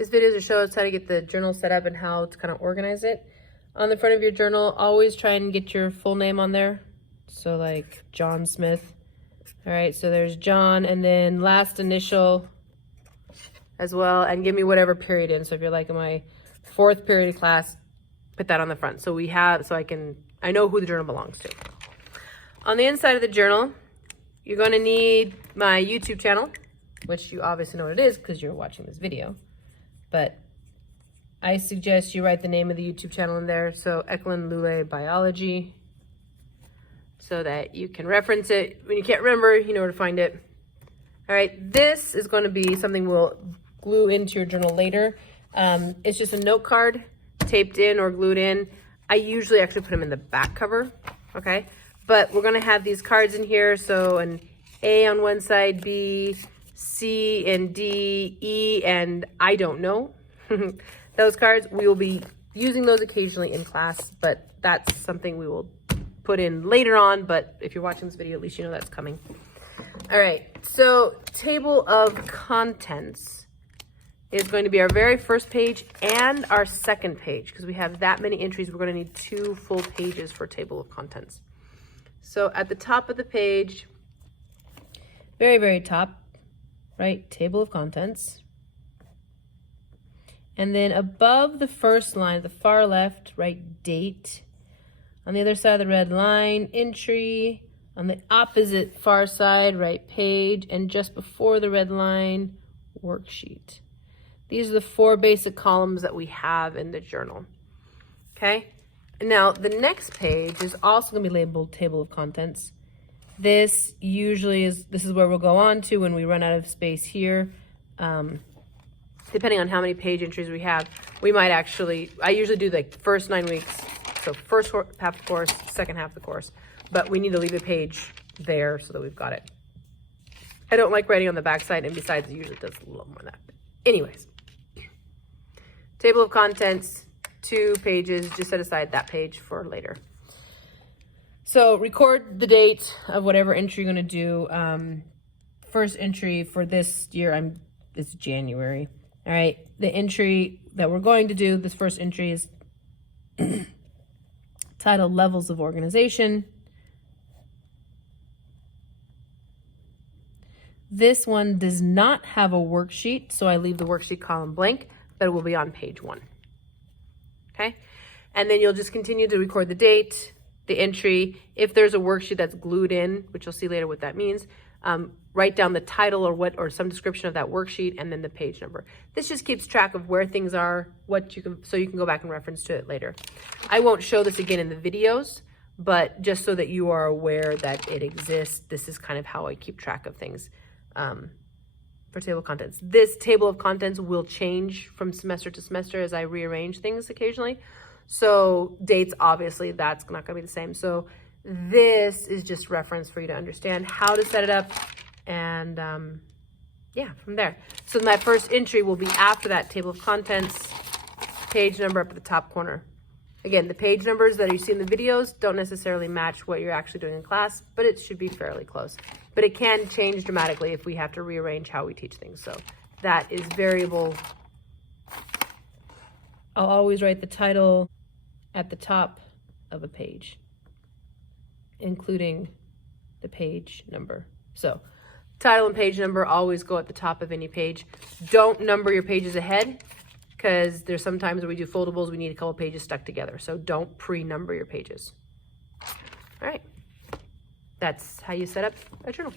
This video is to show us how to get the journal set up and how to kind of organize it. On the front of your journal, always try and get your full name on there. So like John Smith. All right, so there's John, and then last initial as well, and give me whatever period in. So if you're like in my 4th period of class, put that on the front. So I know who the journal belongs to. On the inside of the journal, you're going to need my YouTube channel, which you obviously know what it is because you're watching this video. But I suggest you write the name of the YouTube channel in there. So Ekelyn Lule Biology, so that you can reference it. When you can't remember, you know where to find it. All right, this is going to be something we'll glue into your journal later. It's just a note card taped in or glued in. I usually actually put them in the back cover, okay? But we're gonna have these cards in here. So an A on one side, B, C, and D, E, and I don't know. Those cards, we will be using those occasionally in class, but that's something we will put in later on. But if you're watching this video, at least you know that's coming. All right, so table of contents is going to be our very first page and our second page. Because we have that many entries, we're going to need 2 full pages for table of contents. So at the top of the page, very, very top, right, table of contents. And then above the first line, at the far left, write date. On the other side of the red line, entry. On the opposite far side, write page. And just before the red line, worksheet. These are the 4 basic columns that we have in the journal, okay? Now, the next page is also gonna be labeled table of contents. This is where we'll go on to when we run out of space here. Depending on how many page entries we have, we might I usually do the first 9 weeks. So first half of the course, second half of the course, but we need to leave a page there so that we've got it. I don't like writing on the back side, and besides, it usually does a little more than that. But anyways, table of contents, 2 pages, just set aside that page for later. So record the date of whatever entry you're gonna do. First entry for this year, it's January. All right, the entry that we're going to do, this first entry is titled Levels of Organization. This one does not have a worksheet, so I leave the worksheet column blank, but it will be on page 1, okay? And then you'll just continue to record the date, the entry. If there's a worksheet that's glued in, which you'll see later what that means, write down the title or some description of that worksheet and then the page number. This just keeps track of where things are, so you can go back and reference to it later. I won't show this again in the videos, but just so that you are aware that it exists, this is kind of how I keep track of things. For table of contents. This table of contents will change from semester to semester as I rearrange things occasionally. So dates, obviously, that's not going to be the same. So this is just reference for you to understand how to set it up. And yeah, from there. So that first entry will be after that table of contents, page number up at the top corner. Again, the page numbers that you see in the videos don't necessarily match what you're actually doing in class, but it should be fairly close. But it can change dramatically if we have to rearrange how we teach things. So that is variable. I'll always write the title at the top of a page, including the page number. So title and page number always go at the top of any page. Don't number your pages ahead, because there's sometimes when we do foldables, we need a couple pages stuck together. So don't pre-number your pages. All right. That's how you set up a journal.